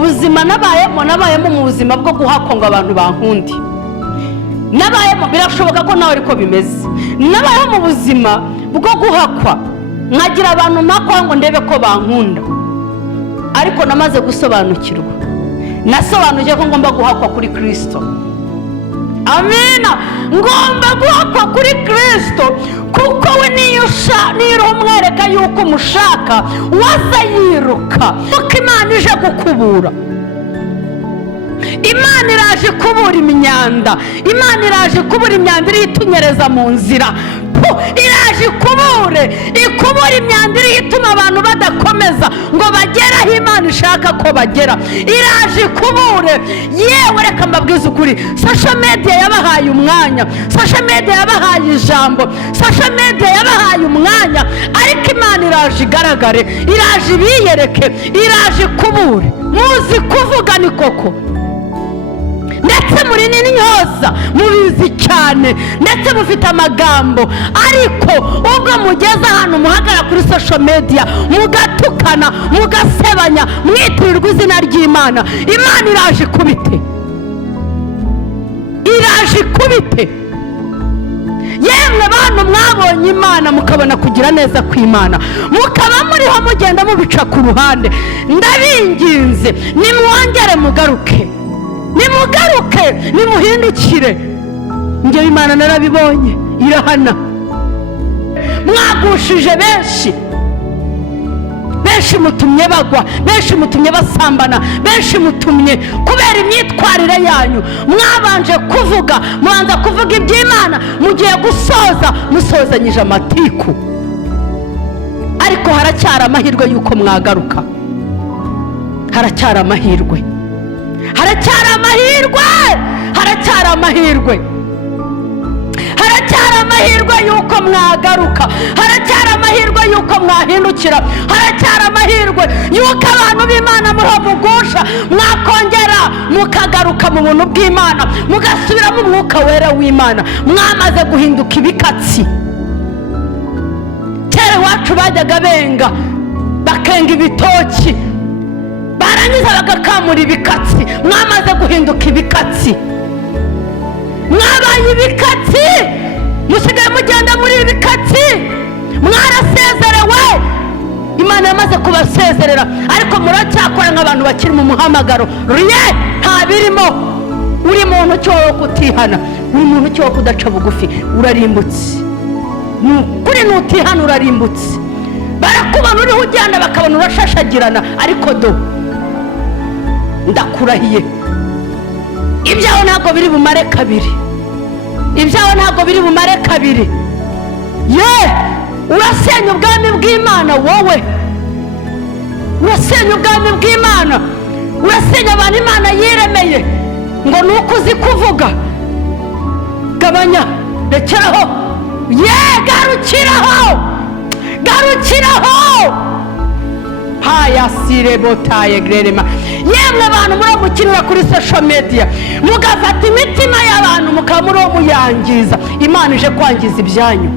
ubuzima nabayemo mu buzima bwo guhakwa ngo abantu bankundi. Nabayemo, birashoboka ko nawe ariko bimeze. Nabayeho mu buzima bwo guhakwa nkagira abantu makwa ngo ndebe ko bankunda. Ariko namaze gusobanukirwa, nasobanuye ko ngomba guhakwa kuri Kristo. Amina. Ngomba guhakwa kuri Kristo kuko we niyo umwereka yuko umushaka waza yiruka. Kuko Imana ije gukubura. Imana iraje kubura imyanda. Imana iraje kubura imyanda iri itunyereza mu nzira. Iraje ikubura imyanda iri ituma abantu badakomeza ngo bagere aho Imana ishaka ko bagera. Iraje ikubure. Yewe reka mbabwize ukuri, social media yabahaye umwanya, social media yabahaye ijambo, social media yabahaye umwanya, ariko Imana iraje igaragare, iraje ibiyereke, iraje ikubure. Muzi kuvuga ni koko, ndetse muri n'intyoza mubizi cyane, ndetse mufite amagambo, ariko ubwo mugeze ahantu muhagara kuri social media mugatukana, mugasebanya, mwitirirwa izina ry'Imana, Imana iraje ikubite. Iraje ikubite. Yemwe bantu mwabonye Imana mukabona kugira neza kw'Imana, mukaba muriho mugenda mubica ku ruhande, ndabinginze nimwongere mugaruke. Nimugaruke, nimuhindukire. Njye Imana narabibonye irahana. Mwagushije benshi mutumye bagwa, benshi mutumye basambana, benshi mutumye kubera imyitwarire yanyu. Mwabanje kuvuga, mwanza kuvuga iby'Imana, mugiye gusoza musozanyije amatiku. Ariko haracyari amahirwe yuko mwagaruka. Haracyari amahirwe. Haracyari amahirwe. Haracyari amahirwe. Haracyari amahirwe yuko mwagaruka. Haracyari amahirwe yuko mwahindukira. Haracyari amahirwe yuko abantu b'Imana muromugusha mwakongera mukagaruka mu buntu bw'Imana, mugasubira mu mwuka wera w'Imana. Mwamaze guhinduka ibikatsi. Kera iwacu bajyaga benga bakenga ibitoki, barangiza bagakamura ibikatsi. Mwamaze guhinduka ibikatsi. Mwabaye ibikatsi, musigaye mugenda muri ibikatsi. Mwarasezerewe, Imana yamaze kubasezerera, ariko muracyakora nk'abantu bakiri mu muhamagaro. Nta birimo. Uri muntu cyo kutihana, uri muntu cyo kudaca bugufi, urarimbutse. Kuri nutihana urarimbutse. Barakubona uriho ujyana bakabona urashashagirana, ariko ndakurahiye, ibyawe ntabwo biri bumare kabiri. Ibyawe ntabwo biri bumare kabiri. Urasenya ubwami bw'Imana wowe. Urasenya ubwami bw'Imana. Urasenya abantu Imana yiremeye ngo nuko uzi kuvuga. Gabanya, rekeraho. Garukiraho. Haya sire botaye grerema. Yemwe abantu muramukinira kuri social media, mugafata imitima y'abantu mukamuro muyangiza. Imana ije kwangiza ibyanyu.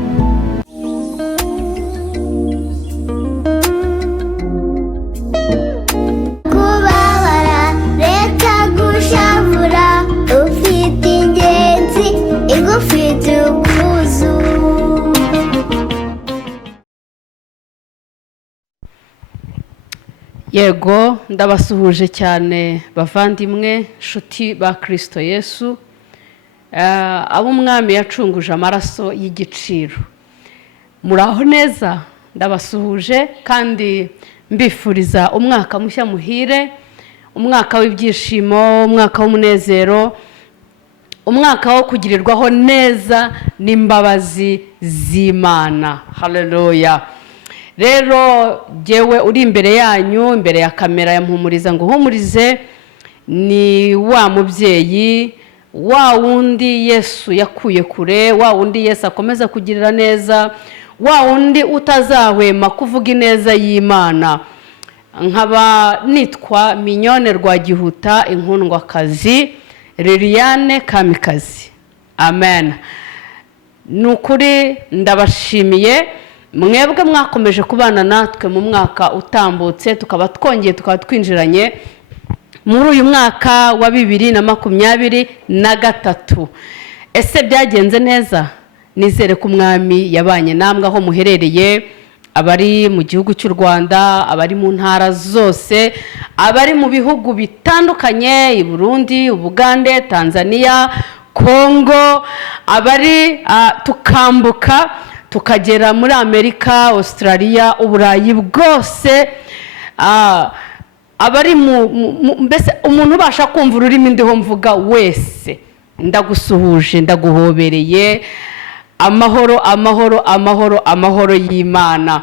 Kubabara reka gushavura, ufite ingenzi igufite ukuzu. Yego, ndabasuhuje cyane bavandimwe, nshuti ba Kristo Yesu, abo umwami yacunguje amaraso y'igiciro. Muraho neza, ndabasuhuje kandi mbifuriza umwaka mushya muhire, umwaka w'ibyishimo, umwaka w'umunezero, umwaka wo kugirirwaho neza n'imbabazi z'Imana. Haleluya. Rero jewe uri imbere yanyu, imbere ya kamera ya Mpumuriza ngo humurize, ni wa mubyeyi, wa wundi Yesu yakuye kure, wa wundi Yesu akomeza kugirira neza, wa wundi utazahwema kuvuga ineza y'Imana. Nkaba nitwa Mignone Rwagihuta, inkundwakazi Liliane Kamikazi. Amen. Nukuri ndabashimiye mwebwe mwakomeje kubana natwe mu mwaka utambutse, tukaba twongeye tukaba twinjiranye muri uyu mwaka wa 2023. Ese byagenze neza? Nizere ko umwami yabanye namwe aho muherereye, abari mu gihugu cy'u Rwanda, abari mu ntara zose, abari mu bihugu bitandukanye, i Burundi, Ubugande, Tanzania, Kongo, abari tukambuka tukagera muri Amerika, Australia, Uburayi bwose, abari mbese umuntu ubasha kumva ururimi ndiho mvuga wese, ndagusuhuje, ndaguhobereye. Amahoro, amahoro, amahoro, amahoro y'Imana.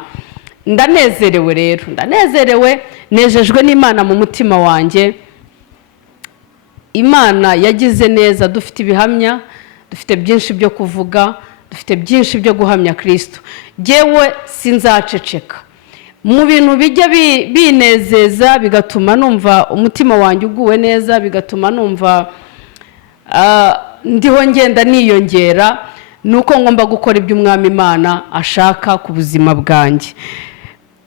Ndanezerewe rero, ndanezerewe, nejejwe n'Imana mu mutima wanjye. Imana yagize neza, dufite ibihamya, dufite byinshi byo kuvuga, dufite byinshi byo guhamya Kristo. Jewe sinzaceceka. Mu bintu bijya binezeza bigatuma numva umutima wanjye uguwe neza, bigatuma numva ndiho ngenda niyongera, nuko ngomba gukora ibyo umwami Imana ashaka ku buzima bwanjye.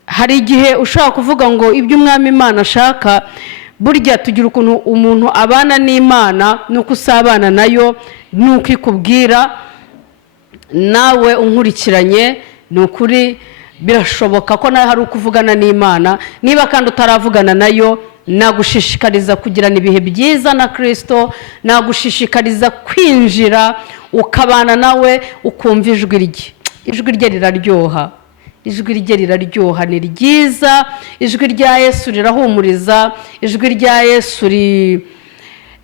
Hari igihe ushaka kuvuga ngo ibyo umwami Imana ashaka, burya tugira ukuntu umuntu abana n'Imana, nuko usabana nayo, nuko ikubwira. Nawe unkurikiranye, nukuri birashoboka ko nawe hari ukuvugana n'Imana. Niba kandi utaravugana nayo, nagushishikariza kugirana ibihe byiza na Kristo, nagushishikariza kwinjira ukabana nawe, ukumva ijwi rye. Ijwi rye riraryoha, ijwi rye riraryoha, ni ryiza. Ijwi rya Yesu rirahumuriza, ijwi rya Yesu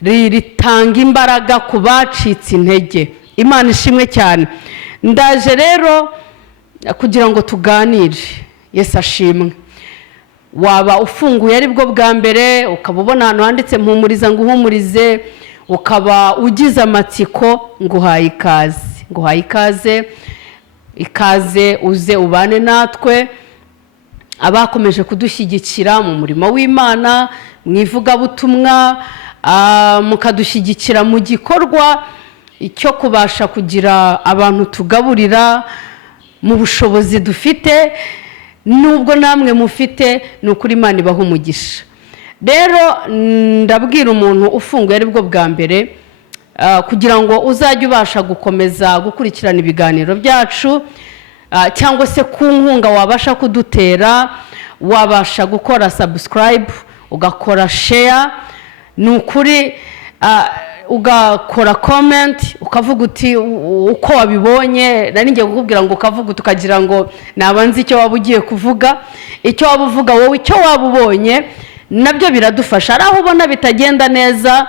ritanga imbaraga ku bacitse intege. Imana ishimwe cyane. Ndaje rero kugira ngo tuganire. Yesu ashimwe. Waba ufunguye ari bwo bwa mbere, ukaba ubona ahantu handitse mpumuriza ngo uhumurize, ukaba ugize amatsiko, nguhaye ikaze. Nguhaye ikaze, ikaze uze ubane natwe. Abakomeje kudushyigikira mu murimo w'Imana, mu ivugabutumwa, mukadushyigikira mu gikorwa icyo kubasha kugira abantu tugaburira mu bushobozi dufite, nubwo namwe mufite, nukuri Imana ibaha umugisha. Rero ndabwira umuntu ufunguye ari bwo bwa mbere, kugira ngo uzajye ubasha gukomeza gukurikirana ibiganiro byacu, cyangwa se ku nkunga wabasha kudutera, wabasha gukora subscribe, ugakora share, nukuri ugakora comment, ukavuga uti uko wabibonye. Nari ngiye kukubwira ngo ukavuga ukagira ngo nabanze icyo waba ugiye kuvuga, icyo waba uvuga wowe, icyo waba ubonye, nabyo biradufasha. Ari aho ubona bitagenda neza,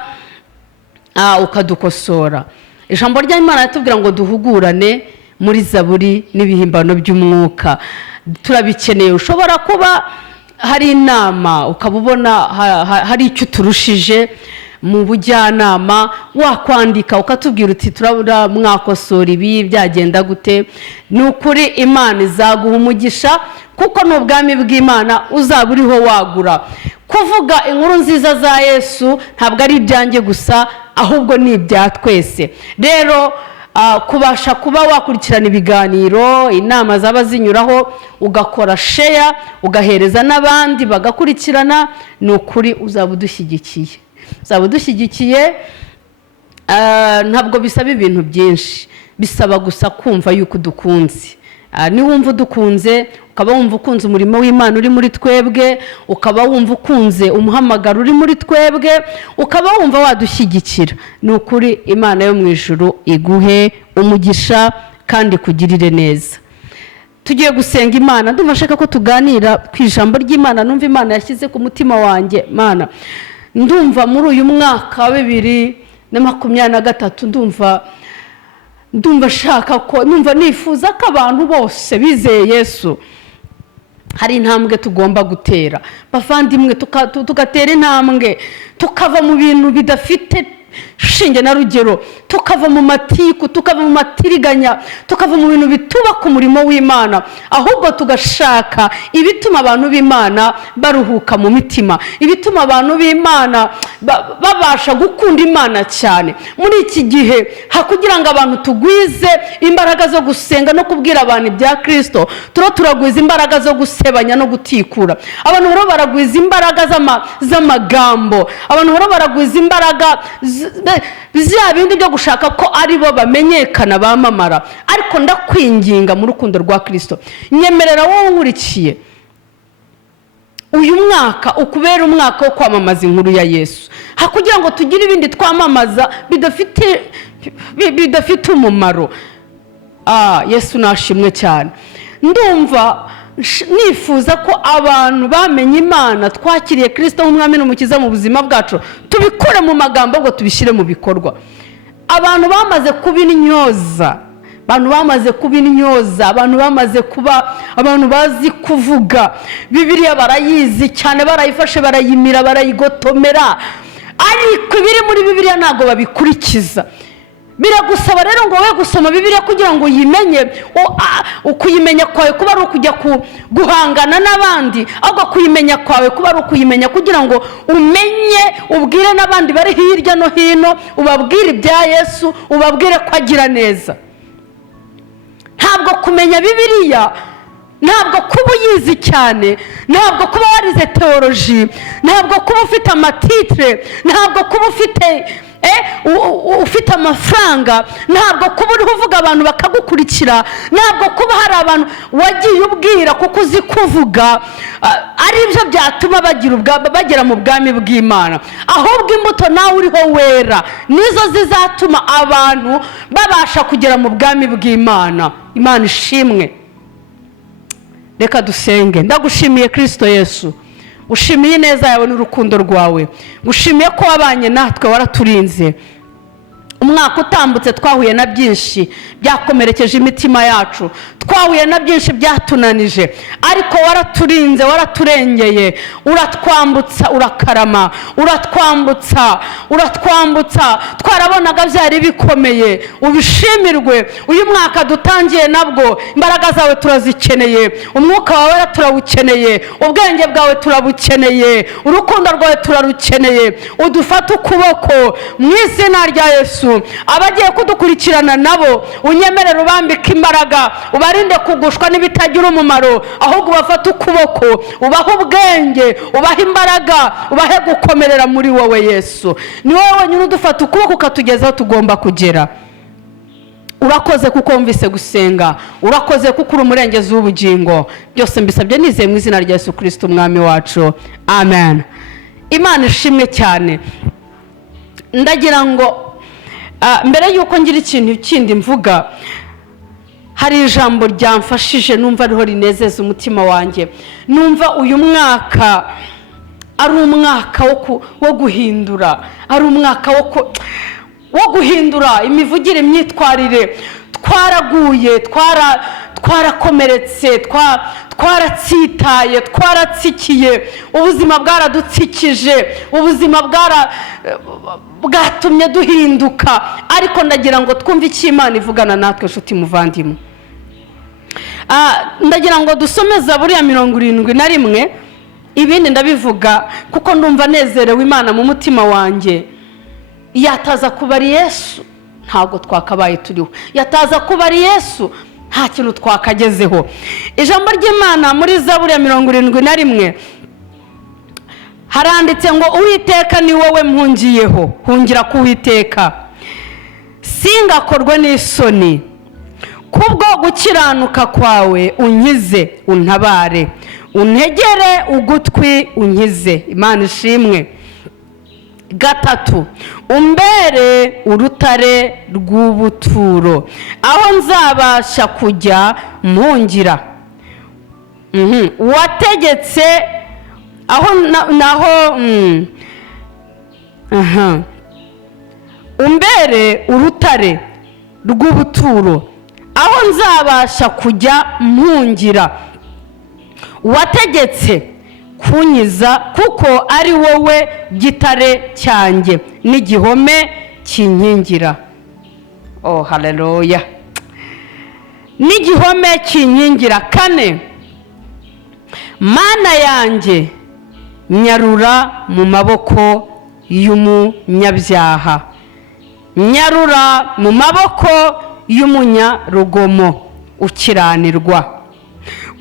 ukadukosora. Ijambo ry'Imana ritubwira ngo duhugurane muri Zaburi n'ibihimbano by'umwuka. Turabikeneye. Ushobora kuba hari inama, ukaba ubona hari icyo turushije mu bujyanama, wakwandika ukatubwira uti turabura mwakosora ibi, byagenda gute. Nukuri Imana izaguha umugisha, kuko n'ubwami bw'Imana uzaba uriho wagura. Kuvuga inkuru nziza za Yesu ntabwo ari ibyanjye gusa, ahubwo ni ibya twese. Rero kubasha kuba wakurikirana ibiganiro, inama zaba zinyuraho, ugakora share, ugahereza n'abandi bagakurikirana, nukuri uzaba udushyigikiye. Uzaba udushyigikiye. Ntabwo bisaba ibintu byinshi, bisaba gusa kumva yuko udukunze. Niwumva udukunze, ukaba wumva ukunze umurimo w'Imana uri muri twebwe, ukaba wumva ukunze umuhamagaro uri muri twebwe, ukaba wumva wadushyigikira, nukuri Imana yo mu ijuru iguhe umugisha kandi kugirire neza. Tugiye gusenga Imana. Ndumva nshaka ko tuganira ku ijambo ry'Imana, numva Imana yashyize ku mutima wanjye. Mana, ndumva muri uyu mwaka wa 2023 ndumva shaka ko, numva nifuza ko abantu bose bizeye Yesu hari intambwe tugomba gutera. Bavandimwe, tugatera intambwe, tukava mu bintu bidafite shinge na rugero, tukava mu matiku, tukava mu matiriganya, tukava mu bintu bitubaka umurimo w'Imana, ahubwo tugashaka ibituma abantu b'Imana baruhuka mu mitima, ibituma abantu b'Imana babasha gukunda Imana cyane. Muri iki gihe hakugira ngo abantu tugwize imbaraga zo gusenga no kubwira abantu ibya Kristo, turagwiza imbaraga zo gusebanya no gutikura. Abantu rero baragwiza imbaraga z'amagambo, abantu rero baragwiza imbaraga bya bindi byo gushaka ko ari bo bamenyekana bamamara. Ariko ndakwinginga mu rukundo rwa Kristo, nyemerera wowe nkurikiye, uyu mwaka ukubera umwaka wo kwamamaza inkuru ya Yesu, hakugira ngo tugire ibindi twamamaza bidafite umumaro. Yesu nashimwe cyane. Ndumva nifuza ko abantu bamenye Imana, twakiriye Kristo nk'umwami n'umukiza mu buzima bwacu, tubikore mu magambo ngo tubishyire mu bikorwa. Abantu bamaze kuba intyoza, abantu bamaze kuba abantu bazi kuvuga Bibiliya, barayizi cyane, barayifashe, barayimira, barayigotomera, ariko ibiri muri Bibiliya ntabwo babikurikiza. Biragusaba rero ngo wowe gusoma Bibiliya kugira ngo uyimenye, ukuyimenya kwawe kuba ari ukujya guhangana n'abandi, ahubwo kuyimenya kwawe kuba ari ukuyimenya kugira ngo umenye, ubwire n'abandi bari hirya no hino, ubabwire ibya Yesu, ubabwire ko agira neza. Ntabwo kumenya Bibiliya, ntabwo kuba uyizi cyane, ntabwo kuba warize teoloji, ntabwo kuba ufite amatitire, ntabwo kuba ufite amafaranga, ntabwo kuba uri kuvuga abantu bakagukurikira, ntabwo kuba hari abantu wagiye ubwira kuko uzi kuvuga ari byo byatuma bagera mu bwami bw'Imana. Ahubwo imbuto nawe uriho wera nizo zizatuma abantu babasha kugera mu bwami bw'Imana. Imana ishimwe. Reka dusenge. Ndagushimiye Kristo Yesu, ushimiye neza yawe n'urukundo rwawe, gushimiye ko wabanye natwe, waraturinze. Umwaka utambutse twahuye na byinshi byakomerekeje imitima yacu, twahuye na byinshi byatunanije, ariko waraturinze, waraturengeye, uratwambutsa, urakarama, uratwambutsa, twarabonaga byari bikomeye. Ubishimirwe. Uyu mwaka dutangiye nabwo imbaraga zawe turazikeneye, umwuka wawe turawukeneye, ubwenge bwawe turabukeneye, urukundo rwawe turarukeneye. Udufate ukuboko mu izina rya Yesu. Abagiye kudukurikirana nabo unyemerere ubambike imbaraga, ubarinde kugushwa n'ibitagira umumaro, ahubwo ubafate ukuboko, ubahe ubwenge, ubahe imbaraga, ubahe gukomerera muri wowe Yesu. Ni wowe wenyine udufata ukuboko ukatugeza aho tugomba kugera. Urakoze kuko wumvise gusenga, urakoze kuko uri umurengezi w'ubugingo. Byose mbisabye nizeye mu izina rya Yesu Kristo umwami wacu, amen. Imana ishimwe cyane. Ndagira ngo mbere yuko ngira ikintu kindi mvuga, hari ijambo ryamfashije numva ariho rinezeza umutima wanjye. Numva uyu mwaka ari umwaka wo guhindura, ari umwaka wo guhindura imivugire, imyitwarire. Twaraguye, twarakomeretse, twaratsitaye, twaratsikiye, ubuzima bwaradutsikije, ubuzima bwatumye duhinduka. Ariko ndagira ngo twumve icyo Imana ivugana natwe, nshuti muvandimwe. Ndagira ngo dusome Zaburi ya 71, ibindi ndabivuga kuko ndumva nezerewe Imana mu mutima wanjye. Yataza kuba ari Yesu ntabwo twakabaye turiho, yataza kuba ari Yesu nta kintu twakagezeho. Ijambo ry'Imana muri Zaburi ya 71 haranditse ngo Uwiteka ni wowe mpungiyeho, hungira ku Uwiteka, singakorwe n'isoni. Kubwo gukiranuka kwawe unkize, untabare, untegere ugutwi unkize. Imana ishimwe. 3, umbere urutare rw'ubuturo, aho nzabasha kujya mpungira. Wategetse aho naho umbere urutare rw'ubuturo, aho nzabasha kujya mpungira. Wategetse kunyiza kuko ari wowe gitare cyanjye n'igihome kinkingira. Oh haleluya. N'igihome kinkingira. 4, Mana yanjye nyarura mu maboko y'umunyabyaha, nyarura mu maboko y'umunyarugomo ukiranirwa,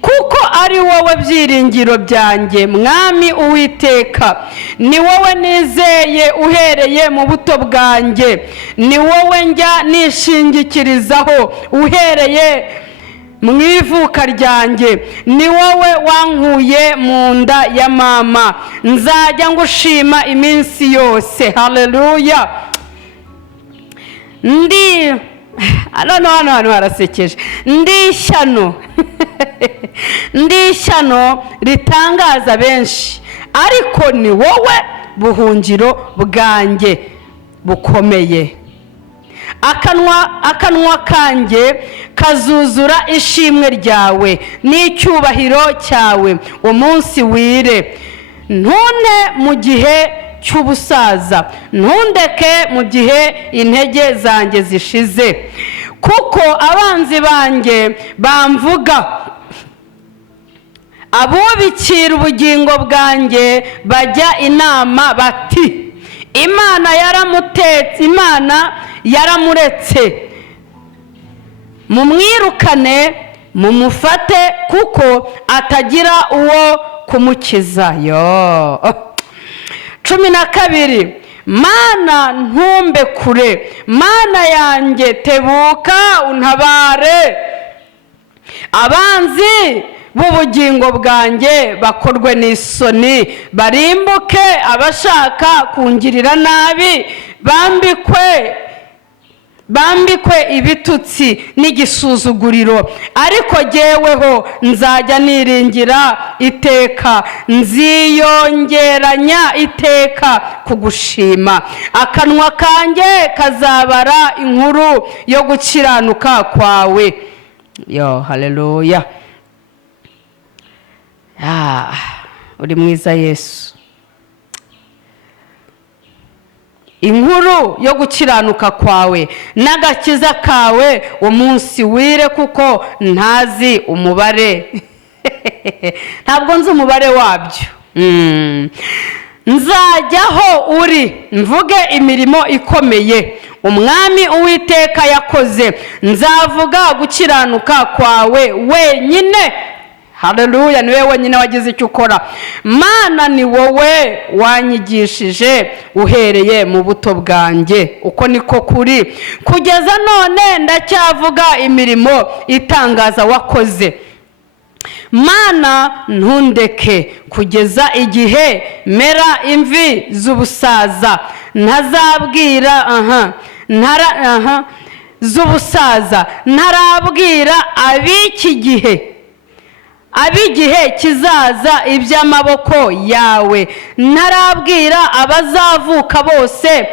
kuko ari wowe byiringiro byanjye mwami Uwiteka. Ni wowe nizeye uhereye mu buto bwanjye, ni wowe njya nishingikirizaho uhereye mu ivuka ryanjye, ni wowe wankuye mu nda ya mama. Nzajya ngushima iminsi yose. Haleluya. Hano harasekeje. Ndi ishyano ritangaza benshi, ariko ni wowe buhungiro bwanjye bukomeye. Akanwa kanjye kazuzura ishimwe ryawe n'icyubahiro cyawe umunsi wire. Ntune mu gihe cy'ubusaza, ntundeke mu gihe intege zanjye zishize, kuko abanzi banjye bamvuga, abubikira ubugingo bwanjye bajya inama bati, Imana yaramuretse. Mumwirukane, mumufate, kuko atagira uwo kumukiza. 12, Mana ntumbe kure, Mana yanjye tebuka untabare. Abanzi b'ubugingo bwanjye bakorwe n'isoni, barimbuke abashaka kungirira nabi, bambikwe ibitutsi n'igisuzuguriro. Ariko jyeweho nzajya niringira iteka, nziyongeranya iteka kugushima. Akanwa kanjye kazabara inkuru yo gukiranuka kwawe. Haleluya. Uri mwiza Yesu. Inkuru yo gukiranuka kwawe n'agakiza kawe umunsi wire, kuko ntazi umubare. Ntabwo nzi umubare wabyo. Nzajyaho uri mvuge imirimo ikomeye Umwami Uwiteka yakoze. Nzavuga gukiranuka kwawe wenyine. Haleluya. Ni wowe wenyine wagize icyo ukora. Mana, ni wowe wanyigishije uhereye mu buto bwanjye. Uko niko kuri. Kugeza none ndacyavuga imirimo itangaza wakoze. Mana, ntundeke kugeza igihe mera imvi z'ubusaza. Z'ubusaza ntarabwira ab'igihe kizaza iby'amaboko yawe. Ntarabwira abazavuka bose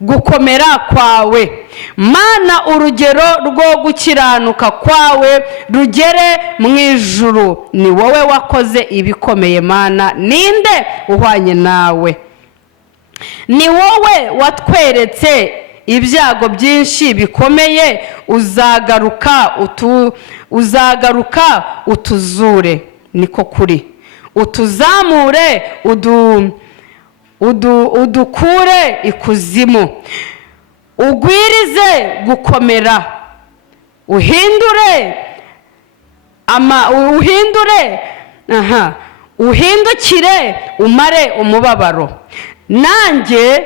gukomera kwawe. Mana, urugero rwo gukiranuka kwawe rugere mu ijuru. Ni wowe wakoze ibikomeye Mana, ninde uhwanye nawe? Ni wowe watweretse ibyago byinshi bikomeye. Uzagaruka utuzure. Niko kuri. Utuzamure udukure ikuzimu. Ugwirize gukomera. Uhindukire umare umubabaro. Nanjye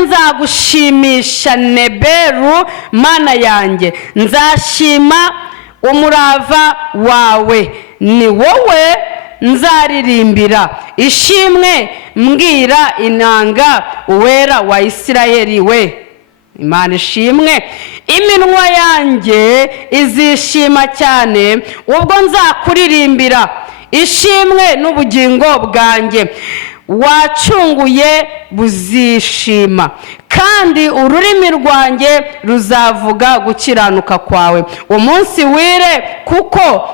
nzagushimisha Neberu, Mana yanjye. Nzashima umurava wawe. Ni wowe nzaririmbira ishimwe, mbwira inanga uwera wa Isirayeli we. Imana ishimwe. Iminwa yanjye izishima cyane ubwo nzakuririmbira ishimwe, n'ubugingo bwanjye wacunguye buzishima, kandi ururimi rwanjye ruzavuga gukiranuka kwawe umunsi wire, kuko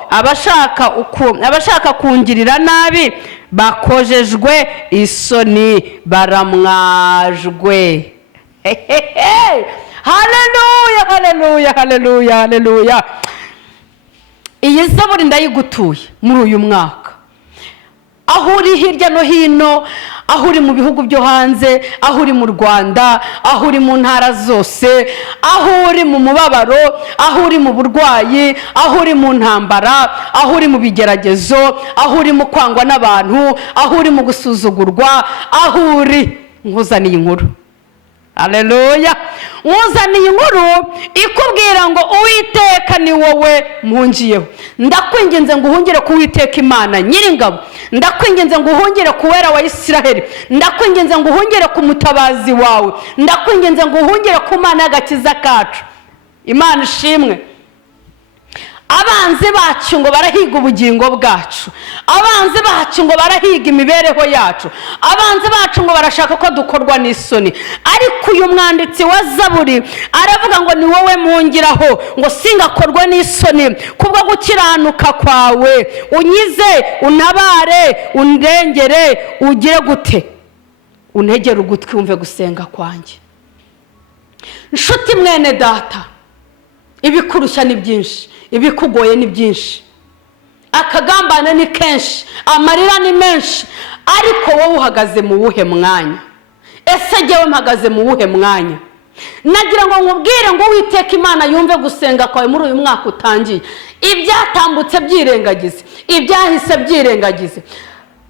abashaka kungirira nabi bakojejwe isoni baramwajwe. haleluya haleluya haleluya haleluya. Iyi zaburi ndayigutuye muri uyu mwaka, aho uri hirya no hino, aho uri mu bihugu byo hanze, aho uri mu Rwanda, aho uri mu ntara zose, aho uri mu mubabaro, aho uri mu burwayi, aho uri mu ntambara, aho uri mu bigeragezo, aho uri mu kwangwa n'abantu, aho uri mu gusuzugurwa, aho uri, nkuzaniye inkuru. Haleluya. Nkuzaniye inkuru ikubwira ngo Uwiteka ni wowe mpungiyeho. Ndakwinginze ngo uhungire ku Uwiteka Imana Nyiringabo. Ndakwinginze ngo uhungire ku Wera wa Isiraheli. Ndakwinginze ngo uhungire ku Mutabazi wawe. Ndakwinginze ngo uhungire ku Mana y'agakiza kacu. Imana ishimwe. Abanzi bacu ngo barahiga ubugingo bwacu, abanzi bacu ngo barahiga imibereho yacu, abanzi bacu ngo barashaka ko dukorwa n'isoni. Ariko uyu mwanditsi wa zaburi aravuga ngo ni wowe mungiraho, ngo singakorwa n'isoni kubwo gukiranuka kwawe, unyize, untabare, undengere, ugire gute, untegere ugutwi wumve gusenga kwanjye. Nshuti mwene data, ibikurushya ni byinshi, ibikugoye ni byinshi, akagambana ni kenshi, amarira ni menshi, ariko wowe uhagaze mu wuhe mwanya? Ese jyewe mpagaze mu wuhe mwanya? Nagira ngo nkubwire ngo Uwiteka Imana yumve gusenga kwawe muri uyu mwaka utangiye. Ibyatambutse byirengagize, ibyahise byirengagize.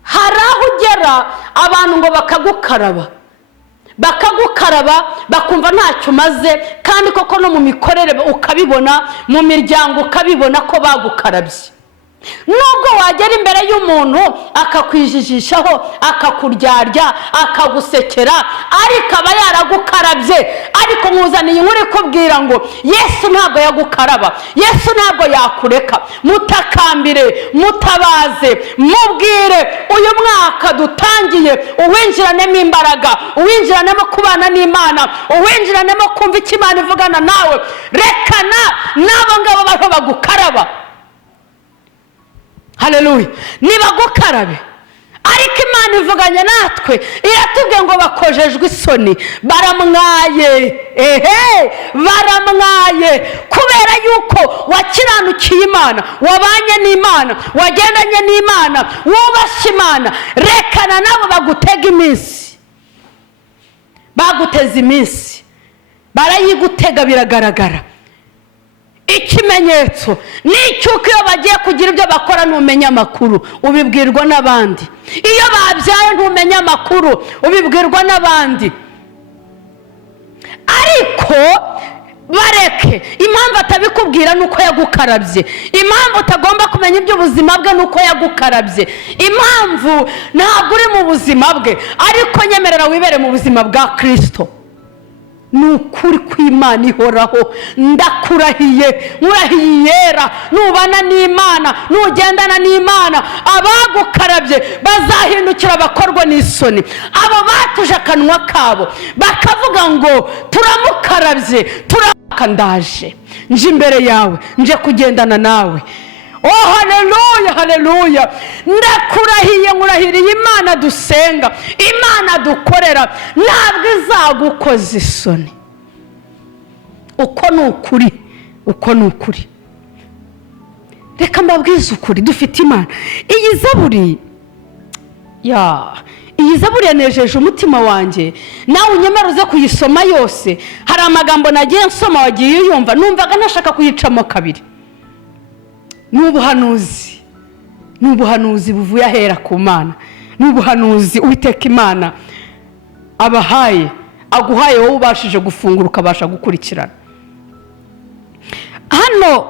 Hari aho ugera abantu ngo bakagukaraba bakumva ntacyo umaze, kandi koko no mu mikorere ukabibona, mu miryango ukabibona ko bagukarabye. Nubwo wagera imbere y'umuntu akakwijijishaho, akakuryarya, akagusekera, ariko aba yaragukarabye. Ariko nkuzaniye inkuru ikubwira ngo Yesu ntabwo yagukaraba, Yesu ntabwo yakureka. Mutakambire, mutabaze, mubwire uyu mwaka dutangiye uwinjiranemo imbaraga, uwinjiranemo kubana n'Imana, uwinjiranemo kumva icyo Imana ivugana nawe. Rekana n'abo ngabo bariho bagukaraba. Haleluya. Nibagukarabe, ariko Imana ivuganye natwe iratubwiye ngo bakojejwe isoni, baramwaye. Baramwaye kubera yuko wakiranukiye Imana, wabanye n'Imana, wagendanye n'Imana, wubashye Imana. Rekana nabo bagutega iminsi, baguteza iminsi, barayigutega biragaragara. Ikimenyetso ni icyuko iyo bagiye kugira ibyo bakora ntumenya amakuru, ubibwirwa n'abandi. Iyo babyaye ntumenya amakuru, ubibwirwa n'abandi. Ariko bareke, impamvu atabikubwira nuko yagukarabye, impamvu utagomba kumenya iby'ubuzima bwe nuko yagukarabye, impamvu ntabwo uri mu buzima bwe, ariko nyemerera wibere mu buzima bwa Kristo. Nukuri kw'Imana ihoraho, ndakurahiye, nkurahiye yera, nubana n'Imana, nugendana n'Imana, abagukarabye bazahindukira bakorwa n'isoni. Abo batuje akanwa kabo bakavuga ngo turamukarabye, turakandaje, nje imbere yawe, nje kugendana nawe. Oh haleluya haleluya. Ndakurahiye, nkurahiriye Imana dusenga, Imana dukorera, ntabwo izagukoza isoni. Uko ni ukuri, uko ni ukuri. Reka mbabwize ukuri, dufite Imana. Iyi zaburi yanejeje umutima wanjye, nawe unyemera uze kuyisoma yose. Hari amagambo nagiye nsoma wagiye yumva, numvaga ntashaka kuyicamo kabiri. N'ubuhanuzi buvuye ahera ku Mana, n'ubuhanuzi Uwiteka Imana abahaye, aguhaye wowe ubashije gufungura ukabasha gukurikirana. Hano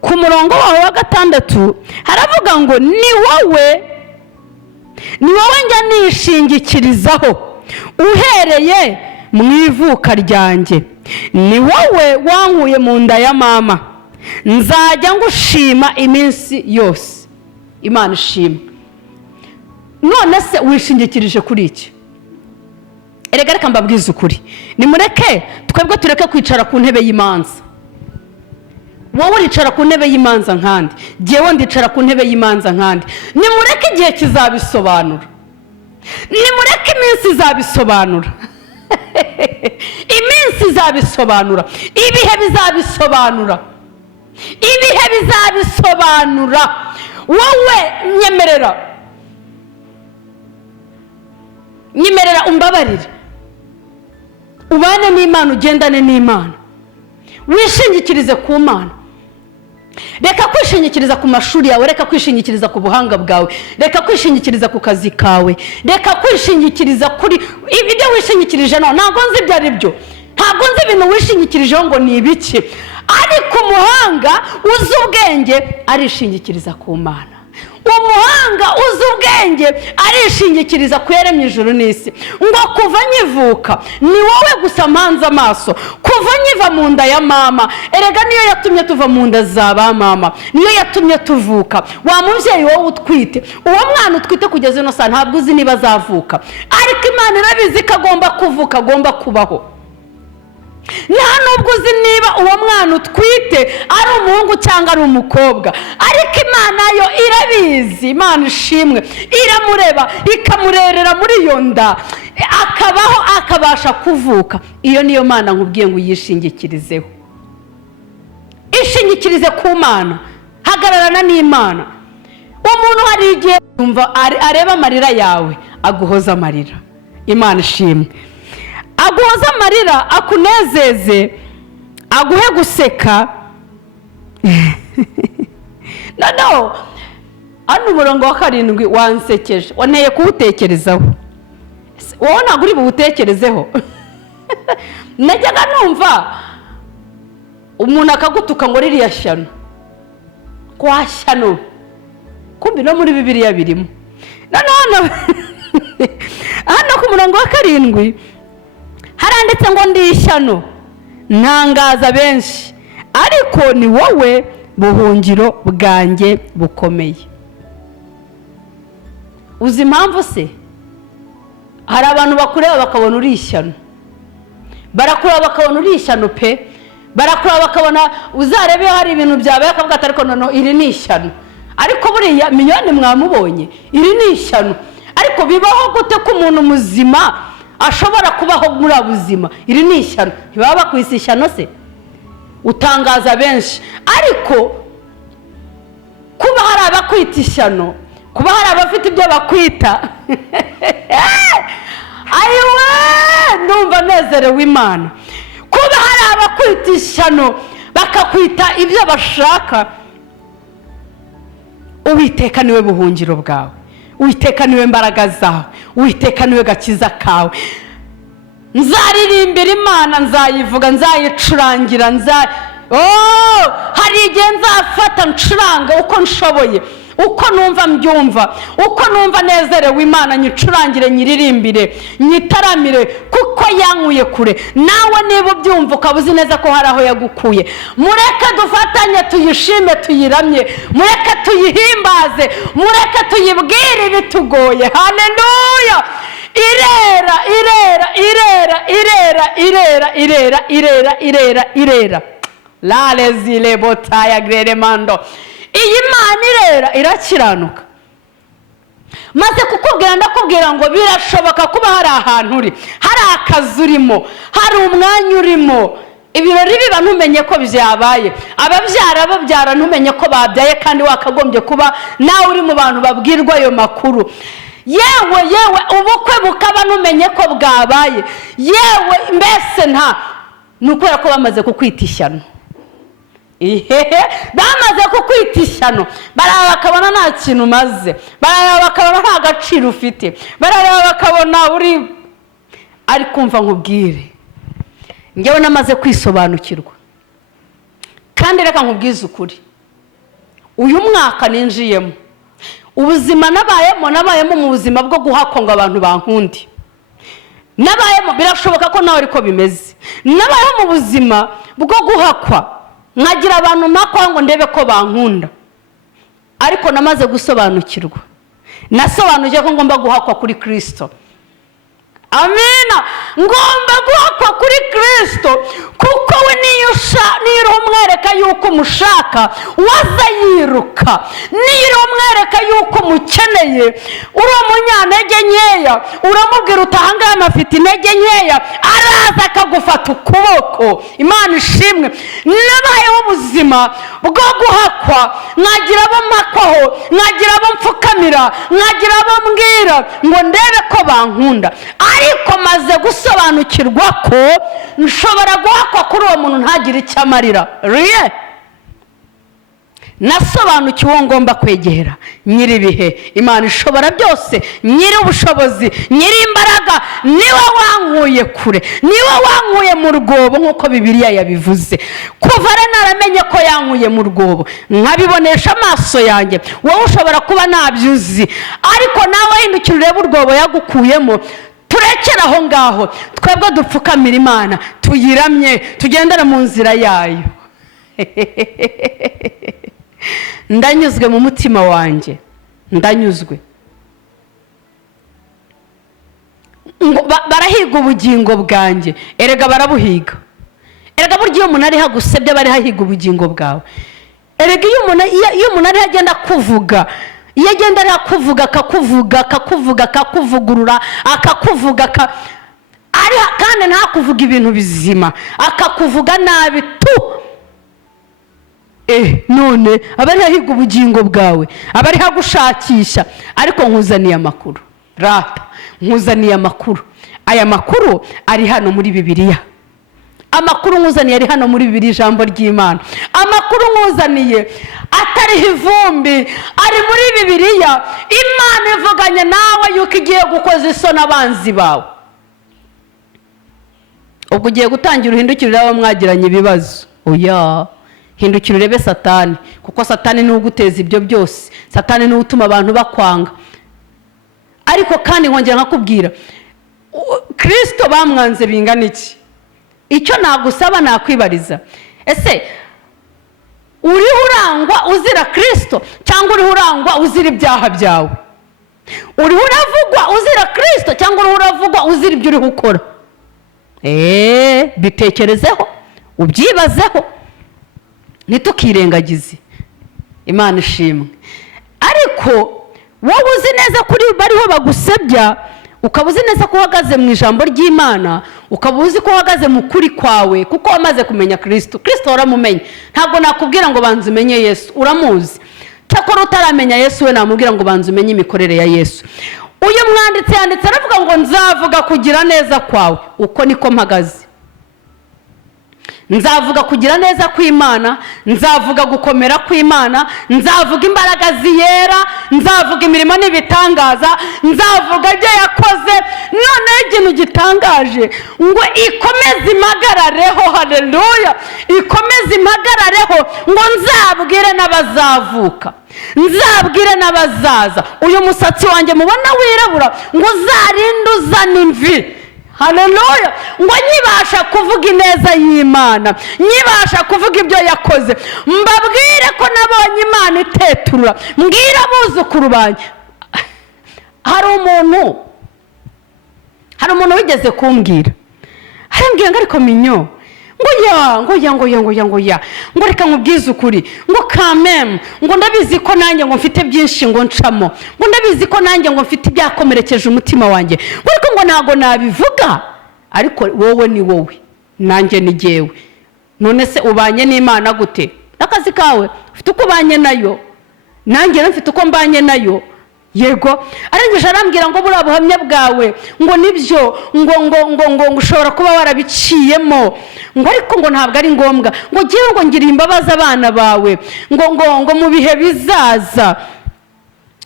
ku murongo wawe wa 6 haravuga ngo ni wowe njya nishingikirizaho uhereye mu ivuka ryanjye, ni wowe wankuye mu nda ya mama, nzajya ngushima iminsi yose. Imana ishimwe. None se wishingikirije kuri iki? Erega reka mbabwize ukuri, nimureke twebwe tureke kwicara ku ntebe y'imanza. Wowe uricara ku ntebe y'imanza nkandi, jyewe ndicara ku ntebe y'imanza nkandi. Nimureke igihe kizabisobanura, nimureke iminsi izabisobanura. iminsi izabisobanura, ibihe bizabisobanura, ibihe bizabisobanura. Wowe nyemerera umbabarire, ubane n'Imana, ugendane n'Imana, wishingikirize ku Mana. Reka kwishingikiriza ku mashuri yawe, reka kwishingikiriza ku buhanga bwawe, reka kwishingikiriza ku kazi kawe, reka kwishingikiriza kuri ibyo wishingikirije. Ntabwo nzi ibyo ari byo, ntabwo nzi ibintu wishingikirijeho ngo ni ibiki, ariko umuhanga uzi ubwenge arishingikiriza ku Mana. Umuhanga uzi ubwenge arishingikiriza ku yaremye ijuru n'isi. Ngo kuva nkivuka ni wowe gusa mpanze amaso, kuva nkiva mu nda ya mama. Erega niyo yatumye tuva mu nda za ba mama, niyo yatumye tuvuka. Wa mubyeyi wowe utwite, uwo mwana utwite kugeza ino saa ntabwo uzi niba azavuka, ariko Imana irabizi ko agomba kuvuka, agomba kubaho. Nta nubwo uzi niba uwo mwana utwite ari umuhungu cyangwa ari umukobwa, ariko Imana yo irabizi. Imana ishimwe, iramureba ikamurerera muri iyo nda, akabaho akabasha kuvuka. Iyo niyo Mana nkubwiye ngo yishingikirizeho. Ishingikirize ku Mana, hagararana n'Imana. Umuntu hari igihe yumva areba amarira yawe, aguhoza amarira. Imana ishimwe, aguhoza amarira, akunezeze, aguhe guseka. No, hano umurongo wa 7 wansekeje, wanteye kuwutekerezaho. Wowe ntabwo uri buwutekerezeho. Najyaga numva umuntu akagutuka ngo ririya shyano, kwa shyano, kumbi no muri Bibiliya birimo. Hano ku murongo wa 7 haranditse ngo ndi ishyano ntangaza benshi, ariko ni wowe buhungiro bwanjye bukomeye. Uzi impamvu se? Hari abantu bakureba bakabona uri ishyano, barakureba bakabona uri ishyano pe, barakureba bakabona uzarebe hari ibintu byabaye akavuga ati ariko nono iri ni ishyano. Ariko buriya minyoni mwamubonye, iri ni ishyano. Ariko bibaho gute ko umuntu muzima ashobora kubaho muri abuzima? Iri ni ishyano. Ntibaba bakwise ishyano se? Utangaza benshi, ariko kuba hari abakwita ishyano, kuba hari abafite ibyo bakwita, ayiwe ndumva nezerewe Imana. Kuba hari abakwita ishyano bakakwita ibyo bashaka, Uwiteka niwe buhungiro bwawe, Uwiteka niwe mbaraga zawe, Uwiteka niwe gakiza kawe. Nzaririmbira Imana, nzayivuga, nzayicurangira, hari igihe nzafata ncuranga uko nshoboye, uko numva mbyumva, uko numva nezerewe Imana, nyicurangire, nyiririmbire, nyitaramire, kuko yankuye kure. Nawe niba ubyumva ukaba uzi neza ko hari aho yagukuye, mureke dufatanye tuyishime, tuyiramye, mureke tuyihimbaze, mureke tuyibwire ibitugoye. Haleluya! Irera, irera, irera, irera, irera, irera, irera, irera, irera. Lalezile botaya greremando. Iyi Mana irera, irakiranuka. Maze kukubwira ndakubwira ngo birashoboka kuba hari ahantu uri, hari akazi urimo, hari umwanya urimo, ibirori biba ntumenye ko byabaye, ababyara babyara ntumenye ko babyaye, kandi wakagombye kuba nawe uri mu bantu babwirwa ayo makuru. Yewe ubukwe bukaba ntumenye ko bwabaye, yewe mbese nta nukwera ko bamaze kukwita ishyano. Bamaze kukwita ishyano, baraba bakabona nta kintu umaze, baraba bakabona nta gaciro ufite, baraba bakabona uri. Ariko umva nkubwire, ngewe namaze kwisobanukirwa, kandi reka nkubwize ukuri, uyu mwaka ninjiyemo, ubuzima nabayemo mu buzima bwo guhakwa ngo abantu bankundi. Nabayemo, birashoboka ko nawe ariko bimeze, nabayeho mu buzima bwo guhakwa, nkagira abantu mpakwa ngo ndebe ko bankunda. Ariko namaze gusobanukirwa, nasobanukiye ko ngomba guhakwa kuri Kristo. amina. Ngomba guhakwa kuri Kristo, kuko we niyo umwereka yuko umushaka waza yiruka, niyo umwereka yuko umukeneye. Uri umunyantege nkeya, uramubwira uti ahangaha mafite intege nkeya, araza akagufata ukuboko. Imana ishimwe. Nabayeho ubuzima bwo guhakwa, nkagira abo mpakwaho, nkagira abo mfukamira, nkagira abo mbwira ngo ndebe ko bankunda. Ariko maze gusobanukirwa ko nshobora guhakwa kuri uwo muntu ntagire icyo amarira. Nasobanukiwe uwo ngomba kwegera, nyir'ibihe, Imana ishobora byose, nyiri ubushobozi, nyiri imbaraga. Niwe wankuye kure, niwe wankuye mu rwobo nk'uko Bibiliya yabivuze. Kuva naramenye ko yankuye mu rwobo, nkabibonesha amaso yanjye. Wowe ushobora kuba ntabyuzi, ariko nawe hindukira urebe urwobo yagukuyemo. Turekere aho ngaho, twebwe dupfukamira Imana, tuyiramye, tugendera mu nzira yayo. Ndanyuzwe mu mutima wanjye, ndanyuzwe. Barahiga ubugingo bwanjye, erega barabuhiga. Erega burya iyo umuntu ari hagusebye bari hahiga ubugingo bwawe. Erega iyo umuntu ari agenda kuvuga, iyo agenda ari akuvuga akakuvugurura, akakuvuga kandi ntakuvuga ibintu bizima, akakuvuga nabi tu. None abari hahiga ubugingo bwawe, abari hagushakisha. Ariko nkuzaniye amakuru, rata, nkuzaniye amakuru. Aya makuru ari hano muri Bibiliya. Amakuru nkuzaniye ari hano muri Bibiliya, ijambo ry'Imana. Amakuru nkuzaniye atariho ivumbi, ari muri Bibiliya. Imana ivuganye nawe yuko igiye gukoza isoni abanzi bawe. Ubwo ugiye gutangira uhindukirira abo mwagiranye ibibazo. Oya, hindukira urebe Satani, kuko Satani ni uguteza ibyo byose. Satani ni utuma abantu bakwanga. Ariko kandi nkongera nkakubwira, Kristo bamwanze bingana iki? Icyo nagusaba nakwibariza, ese uriho urangwa uzira Kristo cyangwa uriho urangwa uzira ibyaha byawe? Uriho uravugwa uzira Kristo cyangwa uriho uravugwa uzira ibyo uriho ukora? Bitekerezeho, ubyibazeho, ntitukirengagize. Imana ishimwe. Ariko wowe uzi neza kuri bariho bagusebya, ukaba uzi neza ko uhagaze mu ijambo ry'Imana, ukaba uzi ko uhagaze mu kuri kwawe, kuko wamaze kumenya Kristo. Kristo waramumenye. Ntabwo nakubwira ngo banze umenye Yesu, uramuzi. Cyakora utaramenya Yesu we namubwira ngo banze umenye imikorere ya Yesu. Uyu mwanditsi yanditse aravuga ngo nzavuga kugira neza kwawe. Uko niko mpagaze. Nzavuga kugira neza kw'Imana, nzavuga gukomera kw'Imana, nzavuga imbaraga ziyera, nzavuga imirimo n'ibitangaza, nzavuga ibyo yakoze. Noneho ikintu gitangaje ngo ikomeze imagarareho, haleluya, ikomeze imagarareho, ngo nzabwire n'abazavuka, nzabwire n'abazaza. Uyu musatsi wanjye mubona wirabura, ngo uzarinde uzana imvi, haleluya. Ngo nyibasha kuvuga ineza y'Imana, nyibasha kuvuga ibyo yakoze, mbabwire ko nabonye Imana iteturura, mbwira abuzukuru banjye. Hari umuntu wigeze kumbwira, arambwira ngo ariko minyo, ngo reka nkubwize ukuri, ngo kameme, ngo ndabizi ko nanjye ngo mfite byinshi ngo ncamo, ngo ndabizi ko nanjye ngo mfite ibyakomerekeje umutima wanjye, ngo ariko ngo ntago nabivuga. Ariko wowe ni wowe, nanjye ni jyewe. None se ubanye n'Imana gute? N'akazi kawe ufite uko ubanye nayo, nanjye mfite uko mbanye nayo. Yego, arangije arambwira ngo buriya buhamya bwawe ngo nibyo, ngo ushobora kuba warabiciyemo, ngo ariko ngo ntabwo ari ngombwa, ngo ngiye ngo ngire imbabazi abana bawe, ngo mu bihe bizaza,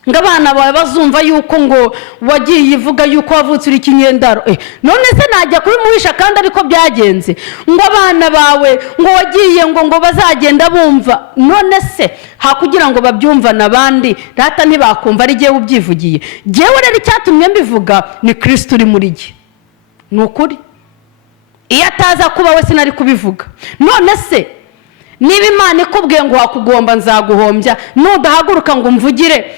ngo abana bawe bazumva yuko ngo wagiye ivuga yuko wavutse uri ikinyendaro. None se najya kubimuhisha kandi ariko byagenze? Ngo abana bawe ngo wagiye ngo bazagenda bumva. None se hakugira ngo babyumva nabandi, data ntibakumva ari jyewe ubyivugiye? Jyewe rero icyatumye mbivuga ni Kristo uri muri jye. Ni ukuri, iyo ataza kuba we sinari kubivuga. None se niba Imana ikubwiye ngo wakugomba nzaguhombya, nudahaguruka ngo umvugire,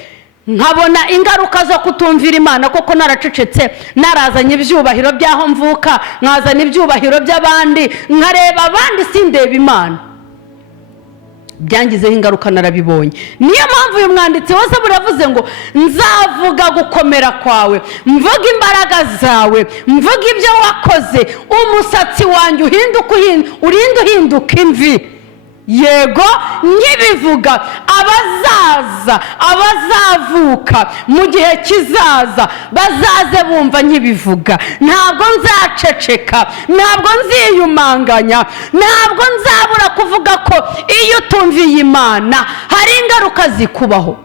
nkabona ingaruka zo kutumvira Imana, koko naracecetse, narazanye ibyubahiro by'aho mvuka, nkazana ibyubahiro by'abandi, nkareba abandi sindeba Imana. Byangizeho ingaruka narabibonye. Niyo mpamvu uyu mwanditsi wose buravuze ngo nzavuga gukomera kwawe, mvuga imbaraga zawe, mvuga ibyo wakoze, umusatsi wanjye urinde uhinduka imvi. Yego, nkibivuga abazaza, abazavuka mu gihe kizaza bazaze bumva nkibivuga. Ntabwo nzaceceka, ntabwo nziyumanganya, ntabwo nzabura kuvuga ko iyo utumviye Imana hari ingaruka zikubaho.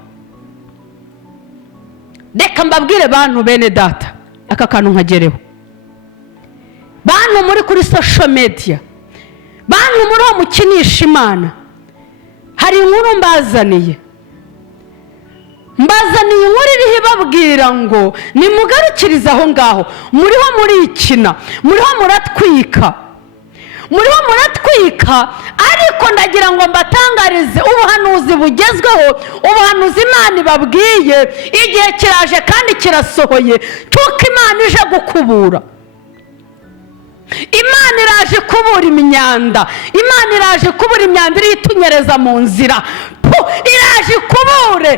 Reka mbabwire bantu bene data, aka kantu nkagereho. Bantu muri kuri social media, bantu muri uwo mukinisha Imana, hari inkuru mbazaniye inkuru iriho ibabwira ngo nimugarukirize aho ngaho, muriho murikina, muriho muratwika, ariko ndagira ngo mbatangarize ubuhanuzi bugezweho, ubuhanuzi Imana ibabwiye igihe kiraje kandi kirasohoye cyuko Imana ije gukubura. Imana iraje kubura imyanda, Imana iraje kubura imyanda iri itunyereza mu nzira. Iraje ikubura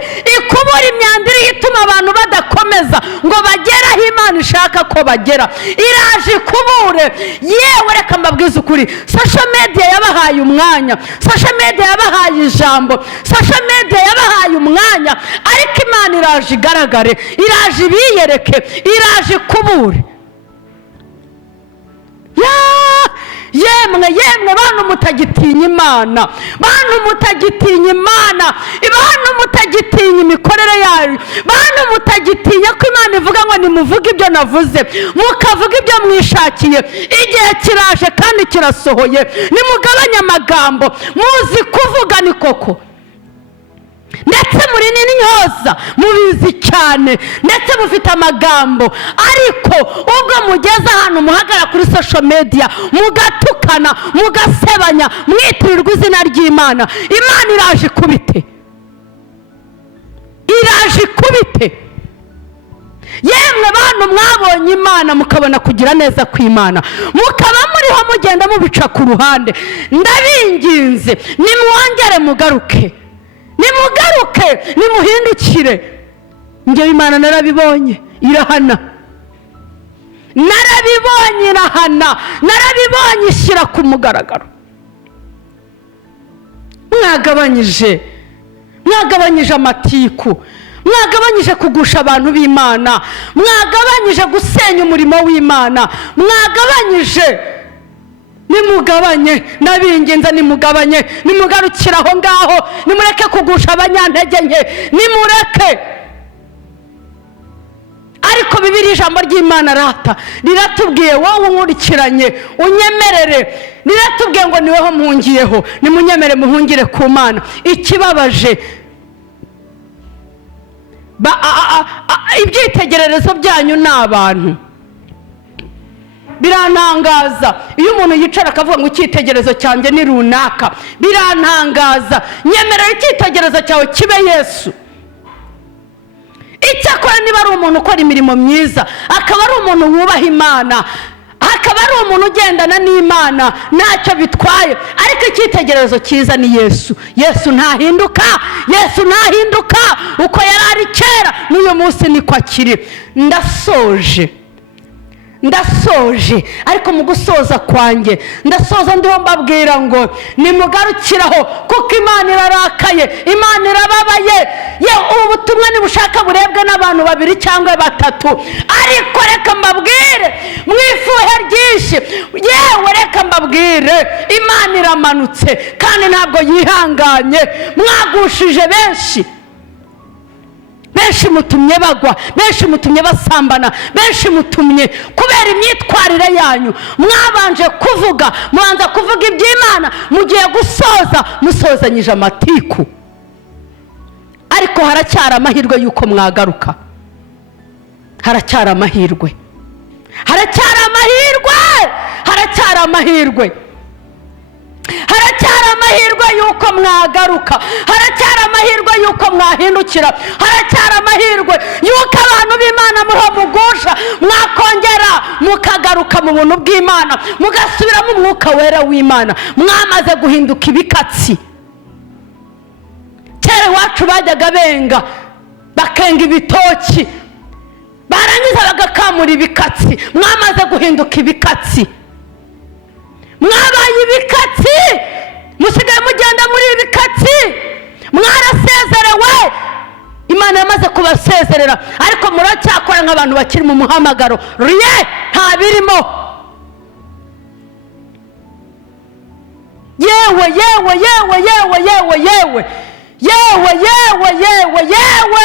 imyanda iri ituma abantu badakomeza ngo bagere aho Imana ishaka ko bagera. Iraje ikubure. Yewe reka mbabwize ukuri, social media yabahaye umwanya, social media yabahaye ijambo, social media yabahaye umwanya, ariko Imana iraje igaragare, iraje ibiyereke, iraje ikubure. Yemwe bantu mutagitinya Imana, bantu mutagitinya Imana, bantu mutagitinya imikorere yayo, bantu mutagitinya ko Imana ivuga ngo nimuvuge ibyo navuze, mukavuga ibyo mwishakiye. Igihe kiraje kandi kirasohoye, nimugabanye amagambo, muzi kuvuga ni koko, ndetse muri n'intyoza mubizi cyane, ndetse mufite amagambo, ariko ubwo mugeze ahantu muhagara kuri social media mugatukana, mugasebanya, mwitirirwa izina ry'Imana, Imana iraje ikubite, iraje ikubite. Yemwe bantu mwabonye Imana mukabona kugira neza kw'Imana, mukaba muriho mugenda mubica ku ruhande, ndabinginze nimwongere mugaruke, nimuhindukire. Njye Imana narabibonye irahana, narabibonye ishyira ku mugaragaro. Mwagabanyije amatiku, mwagabanyije kugusha abantu b'Imana, mwagabanyije gusenya umurimo w'Imana, mwagabanyije. Nimugabanye, nabinginze nimugabanye, nimugarukira aho ngaho, nimureke kugusha abanyantege nke, nimureke. Ariko Bibiliya ijambo ry'Imana rata riratubwiye, wowe unkurikiranye unyemerere, riratubwiye ngo niweho mpungiyeho, nimunyemere muhungire ku Mana. Ikibabaje ibyitegererezo byanyu ni abantu. Birantangaza iyo umuntu yicara akavuga ngo icyitegererezo cyanjye ni runaka, birantangaza. Nyemerera icyitegererezo cyawe kibe Yesu. Icyakora niba ari umuntu ukora imirimo myiza, akaba ari umuntu wubaha Imana, akaba ari umuntu ugendana n'Imana, ntacyo bitwaye, ariko icyitegererezo cyiza ni Yesu. Yesu ntahinduka, Yesu ntahinduka, uko yari ari kera n'uyu munsi niko akiri. Ndasoje, ariko mu gusoza kwanjye ndasoza ndiho mbabwira ngo nimugarukiraho, kuko Imana irarakaye, Imana irababaye. Ubu butumwa nibushaka burebwe n'abantu 2 cyangwa 3, ariko reka mbabwire mwifuhe ryinshi. Yewe reka mbabwire Imana iramanutse kandi ntabwo yihanganye. Mwagushije benshi mutumye bagwa, benshi mutumye basambana, benshi mutumye kubera imyitwarire yanyu. Mwabanje kuvuga, mwanza kuvuga iby'Imana, mugiye gusoza musozanyije amatiku. Ariko haracyari amahirwe yuko mwagaruka, haracyari amahirwe, haracyari amahirwe, haracyari amahirwe, haracyari amahirwe. amahirwe y'uko mwagaruka, haracyari amahirwe y'uko mwahindukira, haracyari amahirwe y'uko abantu b'Imana muriho mugusha mwakongera mukagaruka mu buntu bw'Imana, mugasubiramo umwuka wera w'Imana, mwamaze guhinduka ibikatsi. Kera iwacu bajyaga benga, bakenga ibitoki, barangiza bagakamura ibikatsi. Mwamaze guhinduka ibikatsi, mwabaye ibikatsi, musigaye mugenda muri ibikatsi, mwarasezerewe. Imana yamaze kubasezerera, ariko muracyakora nk'abantu bakiri mu muhamagaro. Riye nta birimo. Yewe yewe yewe yewe yewe yewe yewe yewe yewe yewe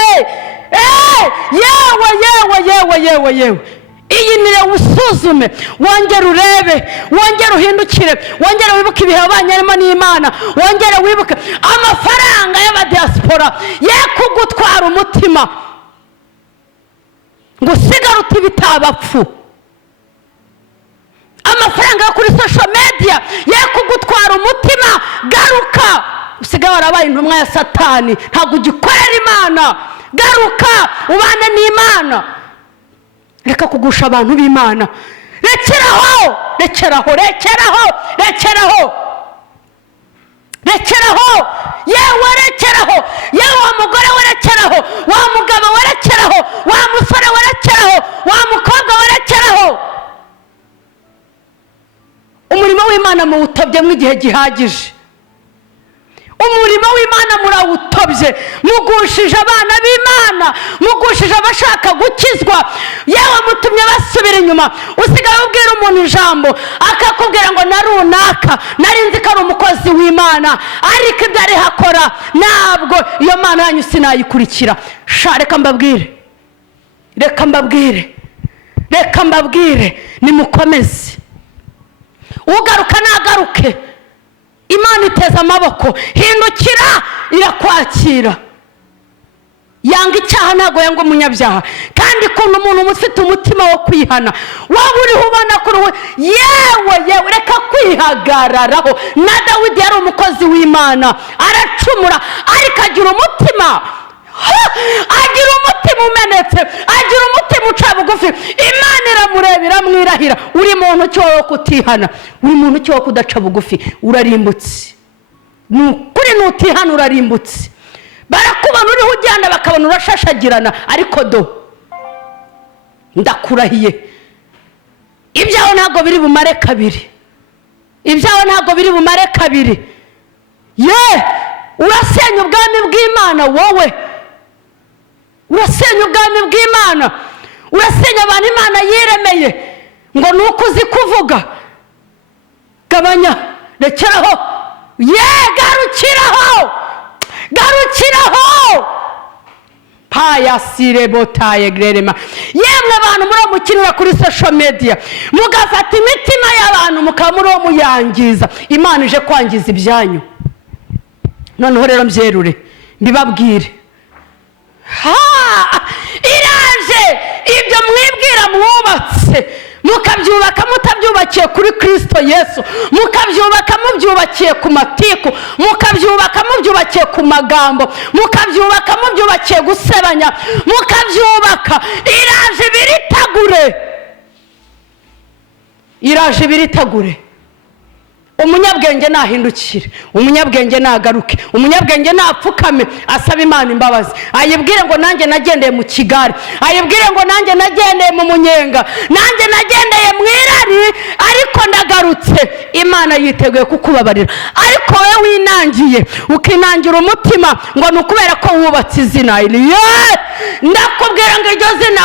yewe yewe yewe yewe yewe. Iyi nire usuzume, wongere urebe, wongere uhindukire, wongere wibuke ibihe wabanyemo n'Imana, wongere wibuke amafaranga y'abadiaspora ye kugutwara umutima ngo usigare uti bitabapfu. Amafaranga yo kuri social media ye kugutwara umutima. Garuka, usigaye warabaye intumwa ya Satani, ntabwo ugikorera Imana. Garuka ubane n'Imana, reka kugusha abantu b'Imana. Rekeraho, rekeraho, rekeraho, rekeraho, rekeraho, yewe rekeraho, yewe wa mugore werekeraho, wa mugabo werekeraho, wa musore werekeraho, wa mukobwa werekeraho. Umurimo w'Imana muwutobyemo igihe gihagije. Umurimo w'Imana murawutobye, mugushije abana b'Imana, mugushije abashaka gukizwa, yewe mutumye basubira inyuma. Usigaye ubwira umuntu ijambo akakubwira ngo na runaka nari nzi ko ari umukozi w'Imana, ariko ibyo ari hakora ntabwo iyo Mana yanyu sinayikurikira. Sha reka mbabwire, reka mbabwire, reka mbabwire, nimukomeze. Ugaruka nagaruke, Imana iteza amaboko, hindukira irakwakira. Yanga icyaha ntago yanga umunyabyaha, kandi kuntu umuntu ufite umutima wo kwihana, waba uriho ubona kuri we, yewe yewe reka kwihagararaho. Na Dawidi yari umukozi w'Imana, aracumura ariko agira umutima, agira umutima umenetse, agira umutima uca bugufi. Imana iramureba iramwirahira. Uri muntu cyo wo kutihana, uri muntu cyo wo kudaca bugufi, urarimbutse. Nukuri nutihana urarimbutse. Barakubona uriho ugenda bakabona urashashagirana, ariko ndakurahiye ibyawe ntago biri bumare kabiri, ibyawe ntago biri bumare kabiri. Urasenya ubwami bw'Imana wowe, urasenya ubwami bw'Imana, urasenya abantu Imana yiremeye ngo nuko uzi kuvuga. Gabanya, rekeraho, garukiraho, garukiraho. Paya sirebo taye grerema. Yemwe abantu muri mukinira kuri social media, mugafata imitima y'abantu mukamuro muyangiza. Imana ije kwangiza ibyanyu. Noneho rero mbyerure mbibabwire, iraje ibyo mwibwira mwubatse, mukabyubaka mutabyubakiye kuri Kristo Yesu, mukabyubaka mubyubakiye ku matiku, mukabyubaka mubyubakiye ku magambo, mukabyubaka mubyubakiye gusebanya, mukabyubaka. Iraje biritagure, iraje biritagure. Umunyabwenge nahindukire, umunyabwenge nagaruke, umunyabwenge napfukame asaba Imana imbabazi, ayibwire ngo nanjye nagendeye mu kigari, ayibwire ngo nanjye nagendeye mu munyenga, nanjye nagendeye mu irari, ariko ndagarutse. Imana yiteguye kukubabarira. Ariko wowe winangiye ukinangira umutima ngo nukubera ko wubatse izina, ndakubwira ngo iryo zina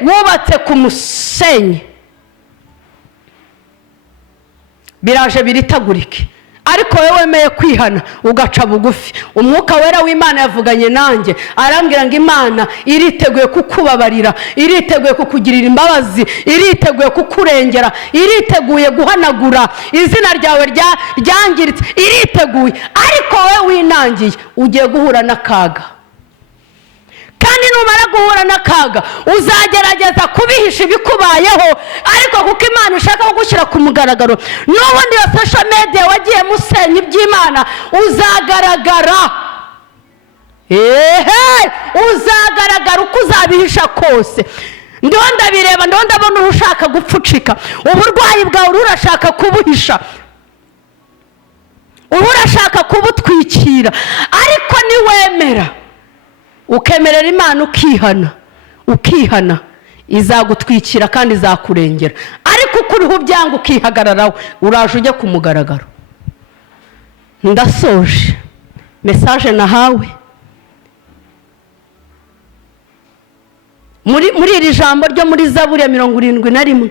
wubatse ku musenyi. Biraje biritagurike, ariko wowe wemeye kwihana ugaca bugufi. Umwuka wera w'Imana yavuganye nanjye, arambwira ngo Imana iriteguye kukubabarira, iriteguye kukugirira imbabazi, iriteguye kukurengera, iriteguye guhanagura izina ryawe ryangiritse, iriteguye. Ariko wowe winangiye ugiye guhura n'akaga kandi numara guhura n'akaga uzagerageza kubihisha ibikubayeho, ariko kuko Imana ishaka kugushyira ku mugaragaro, n'ubundi iyo social media wagiye musenya iby'Imana uzagaragara. Uzagaragara uko uzabihisha kose. Ndiho ndabireba, ndiho ndabona urushaka gupfucika uburwayi bwawe, urashaka kubuhisha, urashaka kubutwikira, ariko niwemera ukemerera Imana ukihana izagutwikira kandi izakurengera. Ariko uko uriho byanga ukihagararaho, uraje ujye ku mugaragaro. Ndasoje message nahawe muri iri jambo ryo muri Zaburi ya 71.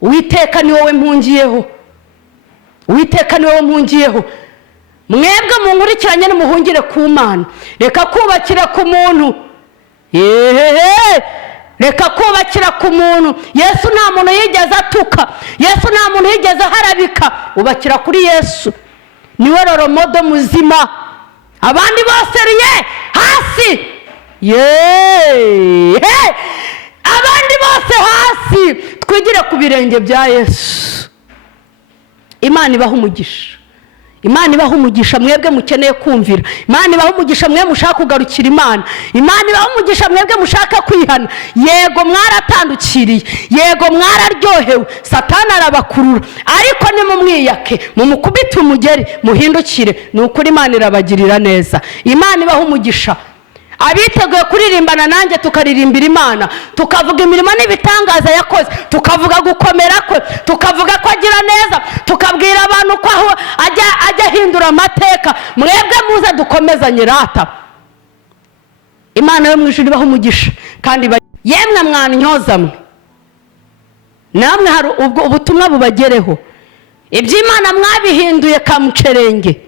Uwiteka ni wowe mpungiyeho, Uwiteka ni wowe mpungiyeho. Mwebwe munkurikiranye nimuhungire ku Mana, reka kubakira ku muntu. Reka kubakira ku muntu. Yesu nta muntu yigeze atuka, Yesu nta muntu yigeze harabika. Ubakira kuri Yesu, niwe roromodo muzima. Abandi bose riye hasi, abandi bose hasi. Twigire ku birenge bya Yesu. Imana ibaha umugisha, Imana ibaha umugisha mwebwe mukeneye kumvira, Imana ibaha umugisha mwe mushaka kugarukira Imana, Imana ibaha umugisha mwebwe mushaka kwihana. Yego mwaratandukiriye, yego mwararyohewe, Satani arabakurura, ariko nimumwiyake, mumukubite umugeri, muhindukire, nukuri Imana irabagirira neza. Imana ibaha umugisha. Abiteguye kuririmbana nanjye tukaririmbira Imana, tukavuga imirimo n'ibitangaza yakoze, tukavuga gukomera kwe, tukavuga ko agira neza, tukabwira abantu ko ajya hindura amateka. Mwebwe muze dukomezanye rata. Imana yo mu ijuru ibaha umugisha kandi yemwe mwanyoza mwe, namwe hari ubutumwa bubagereho. Iby'Imana mwabihinduye kamucerenge,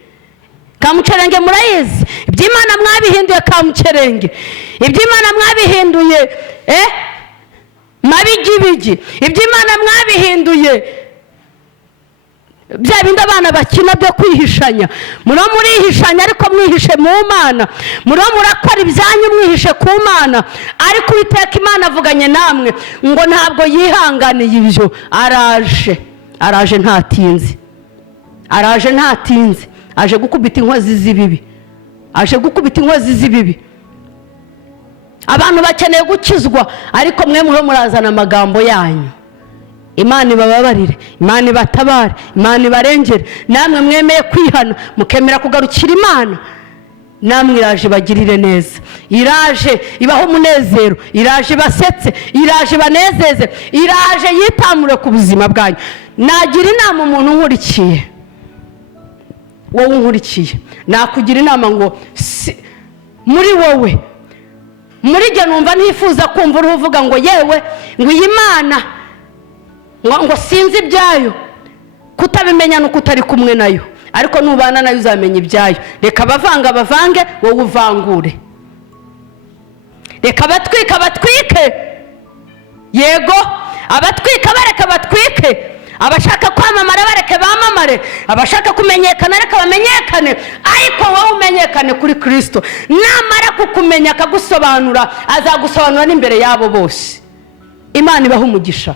kamucerenge murayizi. Iby'Imana mwabihinduye kamucerenge, iby'Imana mwabihinduye mabigibigi, iby'Imana mwabihinduye bya bindi abana bakina byo kwihishanya. Murihishanya ariko mwihishe mu Mana, murakora ibyanyu mwihishe ku Mana, ariko Uwiteka Imana avuganye namwe ngo ntabwo yihanganiye ibyo. Araje ntatinze, araje ntatinze, aje gukubita inkozi z'ibibi, aje gukubita inkozi z'ibibi. Abantu bakeneye gukizwa, ariko mwe murazana amagambo yanyu. Imana ibababarire, Imana ibatabare, Imana ibarengere. Namwe mwemeye kwihana mukemera kugarukira Imana, namwe iraje bagirire neza. Iraje ibaho umunezero, iraje ibasetse, iraje ibanezeze, iraje yitamure ku buzima bwanyu. Nagira inama umuntu unkurikiye, wowe unkurikiye, nakugira inama ngo muri wowe, muri jye numva ntifuza kumva uri uvuga ngo yewe ngo iyi Mana ngo sinzi ibyayo. Kutabimenya nuko utari kumwe nayo, ariko nubana nayo uzamenya ibyayo. Reka bavange, wowe uvangure. Reka abatwika batwike, yego abatwika bareka batwike, abashaka kwamamara bareke bamamare, abashaka kumenyekana reka bamenyekane, ariko wowe umenyekane kuri Kristo. Namara kukumenya akagusobanura, azagusobanura n'imbere yabo bose. Imana ibaha umugisha.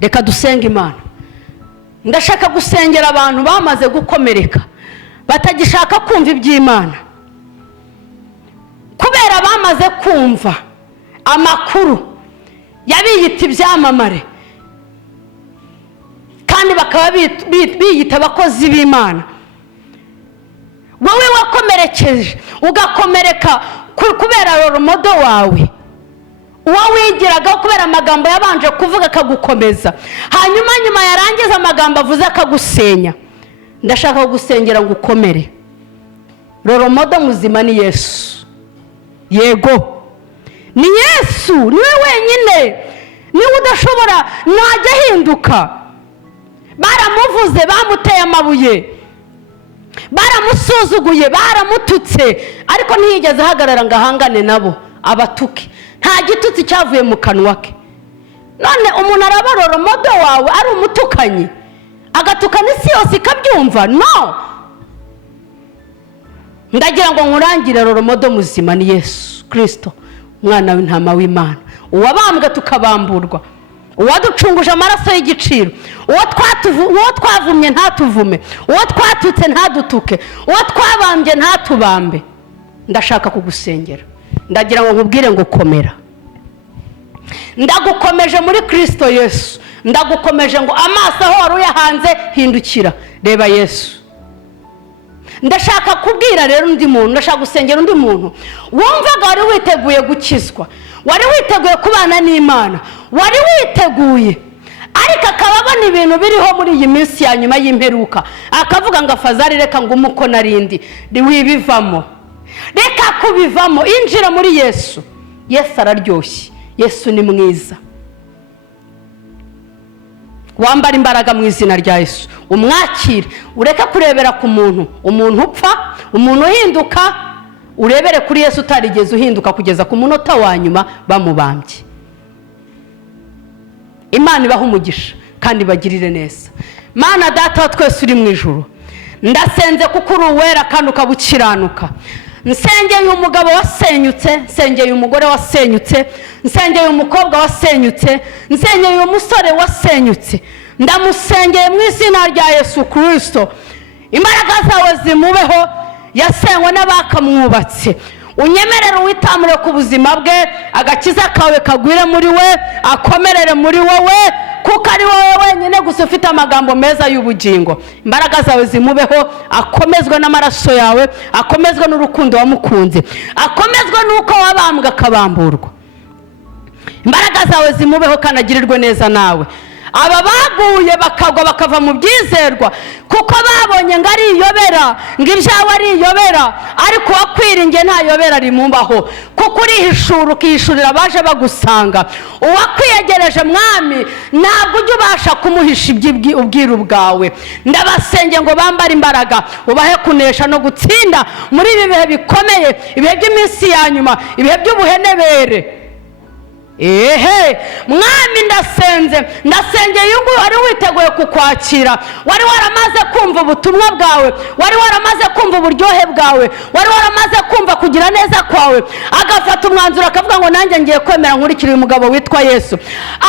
Reka dusenga Imana. Ndashaka gusengera abantu bamaze gukomereka, batagishaka kumva iby'Imana, kubera bamaze kumva amakuru yabiyita ibyamamare, kandi bakaba biyita abakozi b'Imana. Wowe wakomerekeje ugakomereka kubera roromodo wawe, uwo wigiragaho kubera amagambo yabanje kuvuga akagukomeza, hanyuma nyuma yarangiza amagambo avuze akagusenya. Ndashaka kugusengera ngo ukomere. Roromodo muzima ni Yesu, yego ni Yesu, niwe wenyine, niwe udashobora, ntajya ahinduka. Baramuvuze, bamuteye amabuye, baramusuzuguye, baramututse, ariko ntiyigeze ahagarara ngo ahangane nabo abatuke. Nta gitutsi cyavuye mu kanwa ke. None umuntu araba roromodo wawe ari umutukanyi, agatukana isi yose ikabyumva? No, ndagira ngo nkurangire roromodo muzima ni Yesu. Kristo, umwana w'intama w'Imana, uwabambwe tukabamburwa, uwaducunguje amaraso y'igiciro, uwo twavumye ntatuvume, uwo twatutse ntadutuke, uwo twabambye ntatubambe. Ndashaka kugusengera, ndagira ngo nkubwire ngo komera. Ndagukomeje muri Kristo Yesu, ndagukomeje ngo amaso aho wari uyahanze hindukira, reba Yesu. Ndashaka kubwira rero undi muntu, ndashaka gusengera undi muntu wumvaga wari witeguye gukizwa, wari witeguye kubana n'Imana, wari witeguye, ariko akaba abona ibintu biriho muri iyi minsi ya nyuma y'imperuka, akavuga ngo afazari reka ngo umuko narindi wibivamo, reka kubivamo, injira muri Yesu. Yesu araryoshye, Yesu ni mwiza. Wambara imbaraga mu izina rya Yesu, umwakire, ureka kurebera ku muntu, umuntu upfa, umuntu uhinduka, urebere kuri Yesu utarigeze uhinduka kugeza ku munota wa nyuma bamubambye. Imana ibaha umugisha kandi bagirire neza. Mana Data wa twese uri mu ijuru, ndasenze kuko uri uwera kandi ukabukiranuka. Nsengeye umugabo wasenyutse, nsengeye umugore wasenyutse, nsengeye umukobwa wasenyutse, nsengeye umusore wasenyutse, ndamusengeye mu izina rya Yesu Kristo. Imbaraga zawe zimubeho, yasenywe n'abakamwubatse. Unyemerere witamure ku buzima bwe, agakiza kawe kagwire muri we, akomerere muri wowe, kuko ari wowe wenyine gusa ufite amagambo meza y'ubugingo. Imbaraga zawe zimubeho, akomezwe n'amaraso yawe, akomezwe n'urukundo wamukunze, akomezwe n'uko wabambwe akabamburwa. Imbaraga zawe zimubeho kandi agirirwe neza nawe. Aba baguye bakagwa bakava mu byizerwa kuko babonye ngo ari iyobera, ngo ibyawe ari iyobera, ariko wakwiringiye nta yobera rimumbaho, kuko urihishura ukihishurira abaje bagusanga. Uwakwiyegereje mwami ntabwo ujya ubasha kumuhisha ubwiru bwawe. Ndabasenge ngo bambare imbaraga, ubahe kunesha no gutsinda muri ibi bihe bikomeye, ibihe by'iminsi ya nyuma, ibihe by'ubuhenebere. Mwami ndasengeye ngo wari witeguye kukwakira, wari waramaze kumva ubutumwa bwawe, wari waramaze kumva uburyohe bwawe, wari waramaze kumva kugira neza kwawe, agafata umwanzuro akavuga ngo nanjye ngiye kwemera nkurikira uyu mugabo witwa Yesu.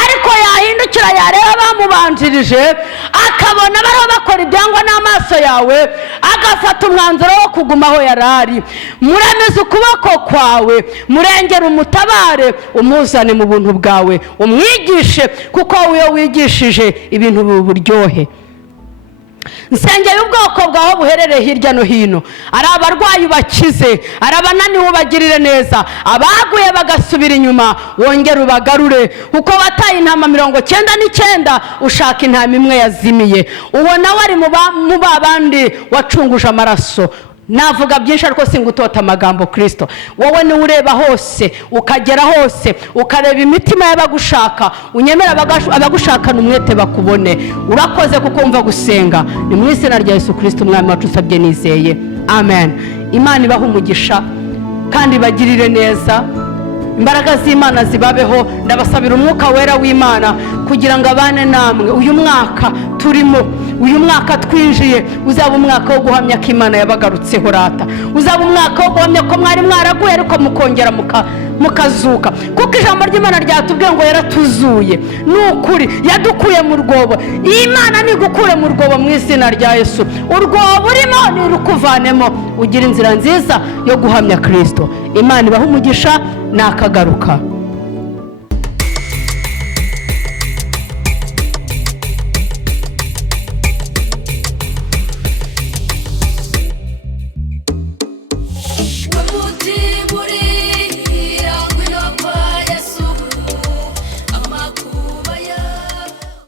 Ariko yahindukira yareba bamubanjirije, akabona bariho bakora ibyangwa n'amaso yawe, agafata umwanzuro wo kugumaho yarari. Muremeze ukuboko kwawe, murengere umutabare, umuzane mu buntu bwawe, umwigishe, kuko iyo wigishije ibintu buryohe. Nsengeye ubwoko bwawe buherereye hirya no hino, ari abarwayi bakize, ari abananiwe ubagirire neza, abaguye bagasubira inyuma wongere ubagarure, kuko wataye intama 99 ushaka intama imwe yazimiye. Uwo nawe ari mu babandi wacunguje amaraso. Navuga byinshi ariko singutota amagambo. Kristo wowe ni ureba hose, ukagera hose, ukareba imitima y'abagushaka, unyemera abagushakana umwete bakubone. Urakoze kuko umva gusenga, ni mu izina rya Yesu Kristo umwami wacu usabye nizeye, amen. Imana ibaha umugisha kandi bagirire neza, imbaraga z'Imana zibabeho. Ndabasabira umwuka wera w'Imana kugira ngo abane namwe uyu mwaka turimo, uyu mwaka twinjiye uzaba umwaka wo guhamya ko Imana yabagarutseho rata, uzaba umwaka wo guhamya ko mwari mwaraguye ariko mukongera mukazuka, kuko ijambo ry'Imana ryatubwiye ngo yaratuzuye. Nukuri yadukuye mu rwobo. Imana nigukure mu rwobo mu izina rya Yesu, urwobo urimo nirukuvanemo, ugira inzira nziza yo guhamya Kristo. Imana ibaha umugisha, nakagaruka.